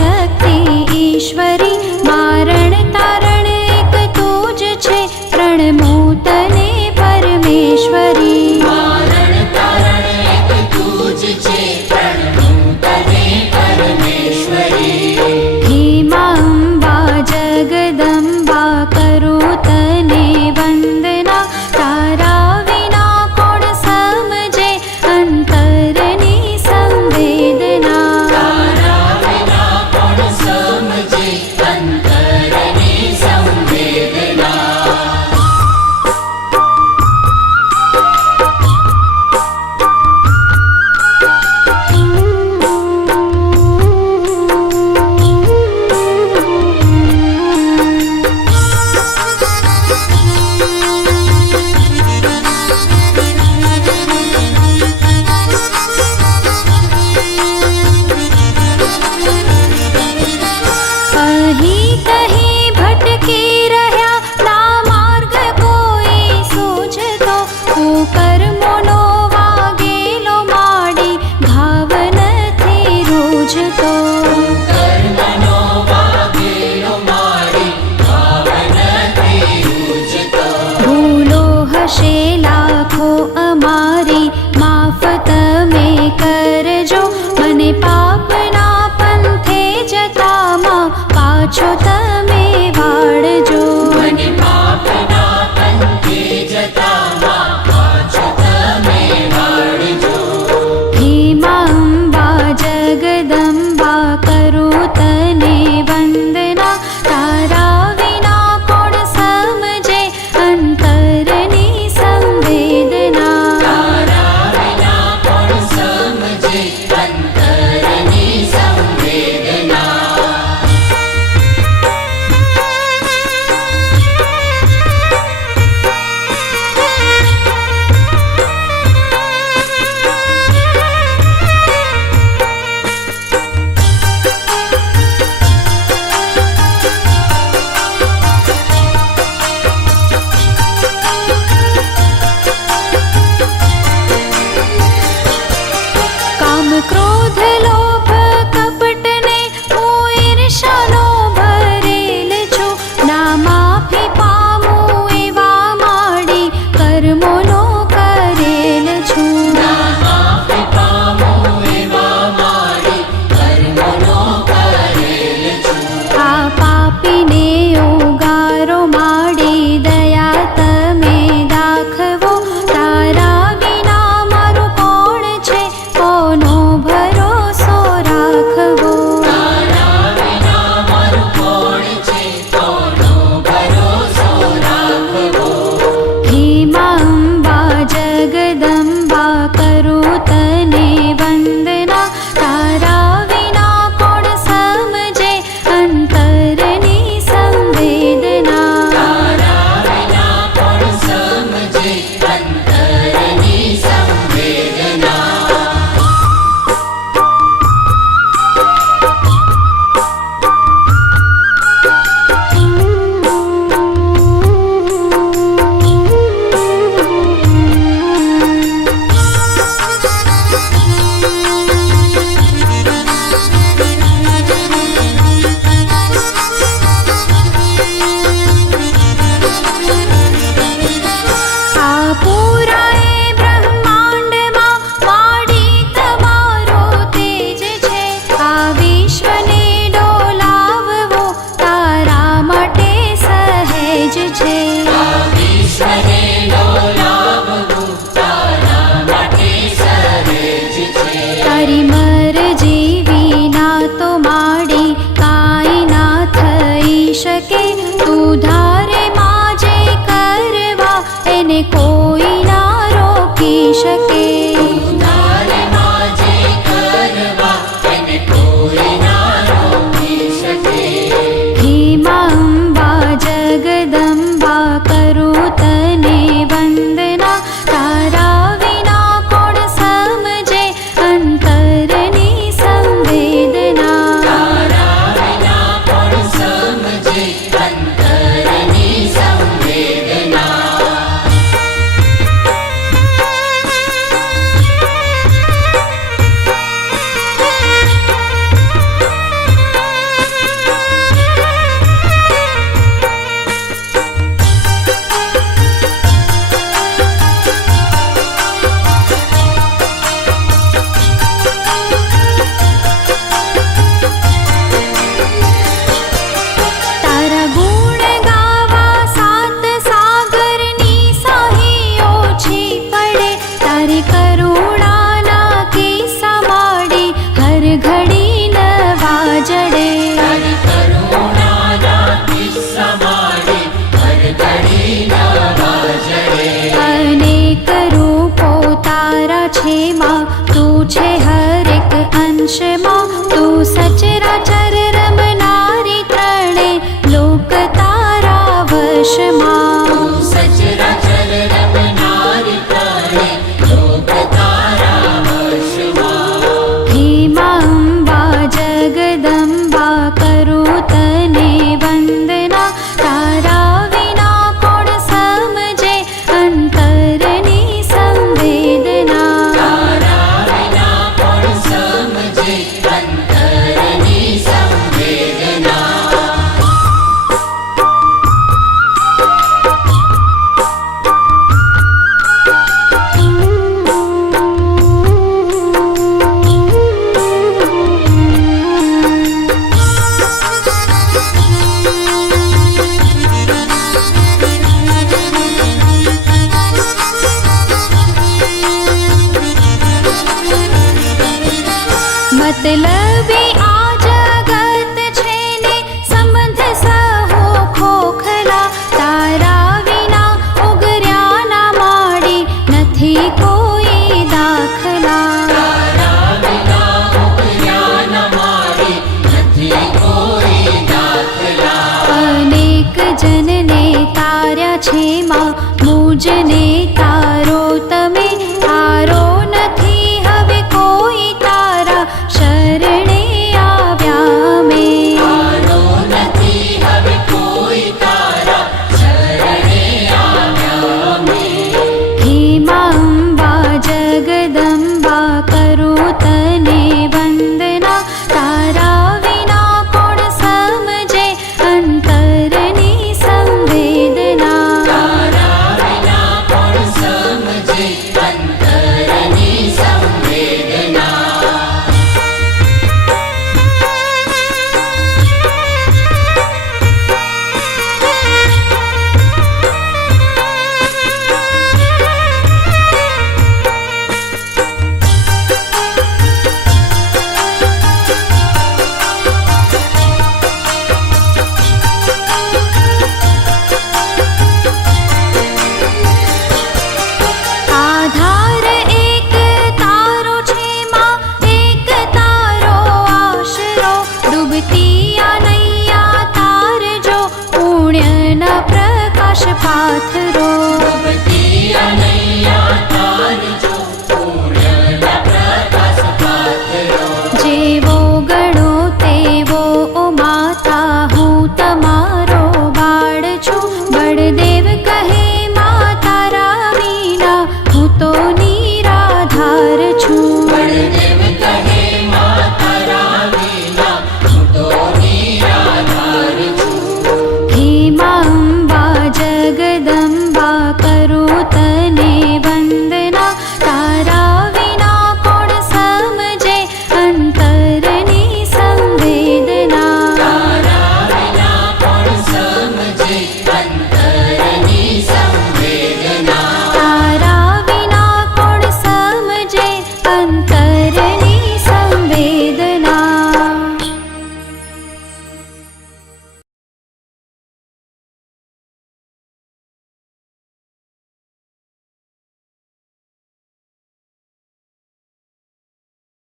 શક્તિ ઈશ્વરી, મારણ તારણ એક તું જ છે, પ્રણમો તને પરમેશ્વરી. મારણ તારણ એક તું જ છે, પ્રણમો તને પરમેશ્વરી. હે મા અંબા જગદંબા કરું તને વંદના, તારા વિના કોણ સમજે અંતરની સંવેદના. તારા વિના કોણ સમજે અંતરની સંવેદના. અહીં તહીં ભટકી રહ્યા, ના માર્ગ કોઈ સૂઝતો, કુકર્મોનો વાગેલો માડી ભાવ નથી રૂઝતો. કર્મનો વાગેલો માડી ભાવ નથી રૂઝતો. ભૂલો હશે લાખો અમારી, માફ તમે કરજો, મને પાપના પંથે જતામાં પાછો તમે વાળજો. મને પાપના પંથે જતામાં પાછો તમે વાળજો. હે મા અંબા જગદંબા કરું તને વંદના, તારા વિના કોણ સમજે અંતરની સંવેદના. તારા વિના કોણ સમજે અંતરની સંવેદના. કામ ક્રોધ લોભ કપટને હું ઈર્ષાનો ભરેલ છું, ના માફી પામું એવા માડી કર્મોનો કરેલ છું. ના માફી પામો એવા માડી કર્મોનો કરેલ છું. આ પાપીને ઉગારો માડી દયા તમે દાખવો, તારા વિના મારું કોણ છે, કોનો ભરોસો વંશમાં તું સચરાચર રમનારી ત્રણે લોક તારા વશમાં સચરાચર રમનારી ત્રણે લોક તારા વશમાં હે મા અંબા જગદંબા કરું તને વંદના તારા વિના કોણ સમજે અંતરની સંવેદના તારા વિના કોણ સમજે અંતરની સંવેદના મતલબી આ જગત છે ને સંબંધ સહો ખોખલા તારા વિના ઉગર્યા ના માડી નથી કોઈ દાખલા તારા વિના ઉગર્યા ન માડી નથી કોઈ દાખલા અનેક જનને તાર્યા છે માં મુજને